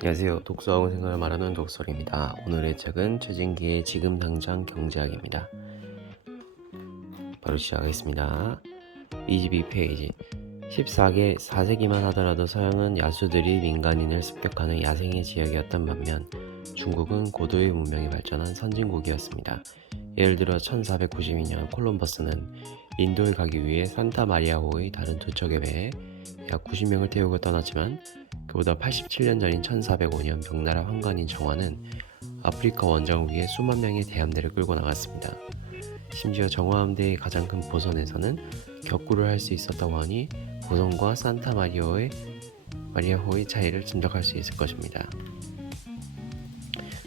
안녕하세요. 독서하고 생각을 말하는 독설입니다. 오늘의 책은 최진기의 지금 당장 경제학입니다. 바로 시작하겠습니다. 22페이지 4세기만 하더라도 서양은 야수들이 민간인을 습격하는 야생의 지역이었던 반면 중국은 고도의 문명이 발전한 선진국이었습니다. 예를 들어 1492년 콜럼버스는 인도에 가기 위해 산타마리아호의 다른 두 척에 배해 약 90명을 태우고 떠났지만 그보다 87년 전인 1405년 명나라 황관인 정화는 아프리카 원정을 위해 수만 명의 대함대를 끌고 나갔습니다. 심지어 정화함대의 가장 큰 보선에서는 격구를 할 수 있었다고 하니 보선과 산타마리아호의 차이를 짐작할 수 있을 것입니다.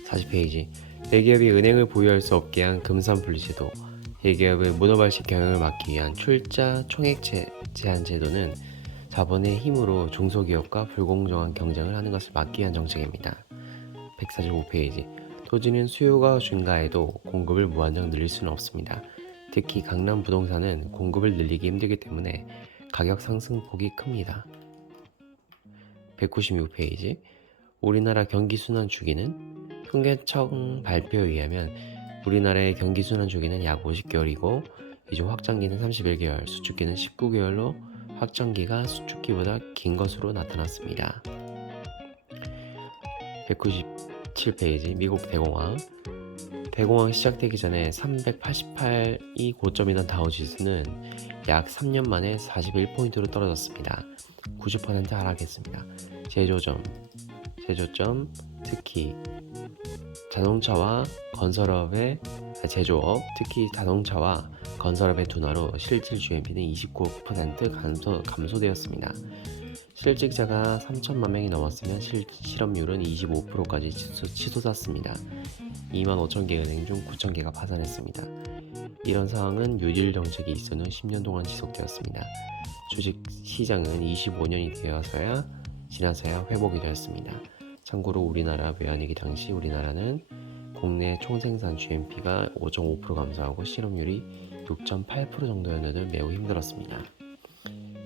40페이지 대기업이 은행을 보유할 수 없게 한 금산분리제도 대기업의 문어발식 경영을 막기 위한 출자 총액 제한 제도는 자본의 힘으로 중소기업과 불공정한 경쟁을 하는 것을 막기 위한 정책입니다. 145페이지 토지는 수요가 증가해도 공급을 무한정 늘릴 수는 없습니다. 특히 강남 부동산은 공급을 늘리기 힘들기 때문에 가격 상승폭이 큽니다. 196페이지 우리나라 경기순환 주기는 통계청 발표에 의하면 우리나라의 경기순환 주기는 약 50개월이고 이중 확장기는 31개월, 수축기는 19개월로 확장기가 수축기보다 긴 것으로 나타났습니다. 197페이지 미국 대공황 시작되기 전에 388이 고점이던 다우지수는 약 3년 만에 41포인트로 떨어졌습니다. 90% 하락했습니다. 제조점, 특히 자동차와 건설업의 제조업, 특히 자동차와 건설업의 둔화로 실질 GNP는 29% 감소되었습니다. 실직자가 3천만 명이 넘었으면 실업률은 25%까지 치솟았습니다. 2만 5천 개 은행 중 9천 개가 파산했습니다. 이런 상황은 뉴딜 정책이 있은 후 10년 동안 지속되었습니다. 주식 시장은 25년이 지나서야 회복이 되었습니다. 참고로 우리나라 외환위기 당시 우리나라는 국내 총생산 GNP가 5.5% 감소하고 실업률이 6.8% 정도였는데 매우 힘들었습니다.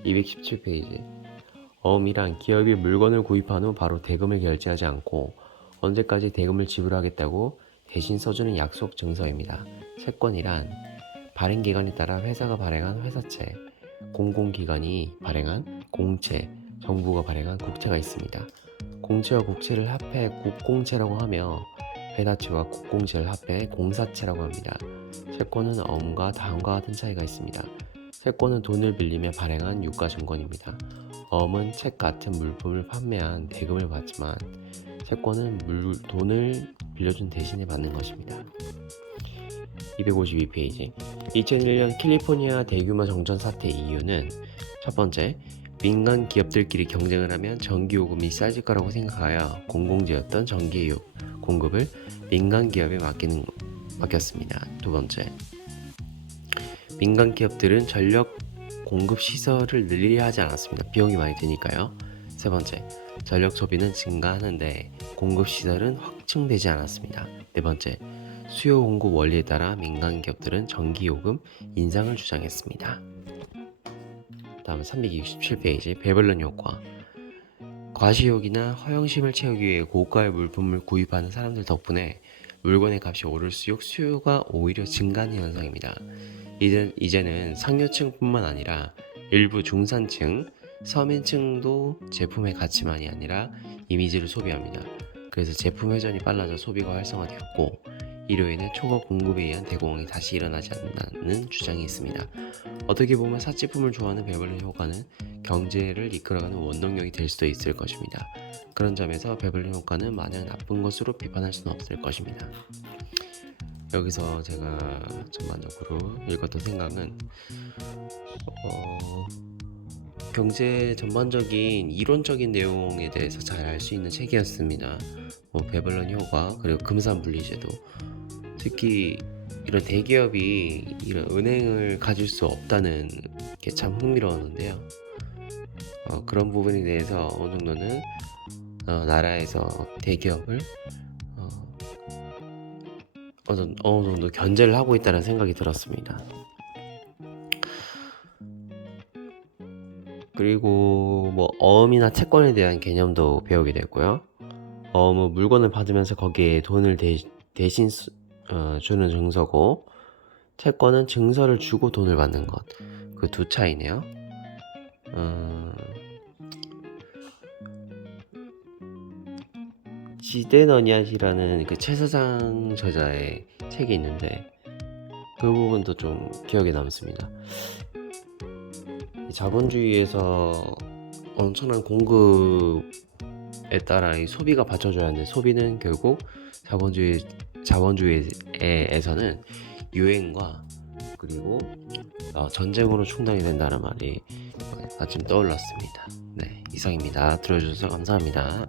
217페이지 어음이란 기업이 물건을 구입한 후 바로 대금을 결제하지 않고 언제까지 대금을 지불하겠다고 대신 써주는 약속 증서입니다. 채권이란 발행기관에 따라 회사가 발행한 회사채, 공공기관이 발행한 공채, 정부가 발행한 국채가 있습니다. 공채와 국채를 합해 국공채라고 하며 회사채와 국공채를 합해 공사채라고 합니다. 채권은 어음과 다음과 같은 차이가 있습니다. 채권은 돈을 빌리며 발행한 유가증권입니다. 어음은 책 같은 물품을 판매한 대금을 받지만 채권은 돈을 빌려준 대신에 받는 것입니다. 252페이지 2001년 캘리포니아 대규모 정전 사태 이유는 첫 번째, 민간 기업들끼리 경쟁을 하면 전기요금이 싸질 거라고 생각하여 공공재였던 전기 공급을 민간 기업에 맡겼습니다. 두 번째, 민간 기업들은 전력 공급 시설을 늘리려 하지 않았습니다. 비용이 많이 드니까요. 세 번째, 전력 소비는 증가하는데 공급 시설은 확충되지 않았습니다. 네 번째, 수요 공급 원리에 따라 민간 기업들은 전기요금 인상을 주장했습니다. 다음 367페이지 베벌런 효과 과시욕이나 허영심을 채우기 위해 고가의 물품을 구입하는 사람들 덕분에 물건의 값이 오를수록 수요가 오히려 증가하는 현상입니다. 이제는 상류층뿐만 아니라 일부 중산층, 서민층도 제품의 가치만이 아니라 이미지를 소비합니다. 그래서 제품 회전이 빨라져 소비가 활성화되었고 이로 인해 초과 공급에 의한 대공황이 다시 일어나지 않는다는 주장이 있습니다. 어떻게 보면 사치품을 좋아하는 베벌린 효과는 경제를 이끌어가는 원동력이 될 수도 있을 것입니다. 그런 점에서 베벌린 효과는 마냥 나쁜 것으로 비판할 수는 없을 것입니다. 여기서 제가 전반적으로 읽었던 생각은 경제 전반적인 이론적인 내용에 대해서 잘 알 수 있는 책이었습니다. 베벌런 효과 그리고 금산분리제도 특히 이런 대기업이 이런 은행을 가질 수 없다는 게 참 흥미로웠는데요. 그런 부분에 대해서 어느 정도는 나라에서 대기업을 어느 정도 견제를 하고 있다는 생각이 들었습니다. 그리고 어음이나 채권에 대한 개념도 배우게 됐고요. 뭐 물건을 받으면서 거기에 돈을 대신 주는 증서고, 채권은 증서를 주고 돈을 받는 것. 그 두 차이네요. 지대너니앗이라는 그 최서장 저자의 책이 있는데 그 부분도 좀 기억에 남습니다. 이 자본주의에서 엄청난 공급에 따라 이 소비가 받쳐줘야 하는데, 소비는 결국 자본주의에서는 유행과 그리고 전쟁으로 충당이 된다는 말이 마침 떠올랐습니다. 네, 이상입니다. 들어주셔서 감사합니다.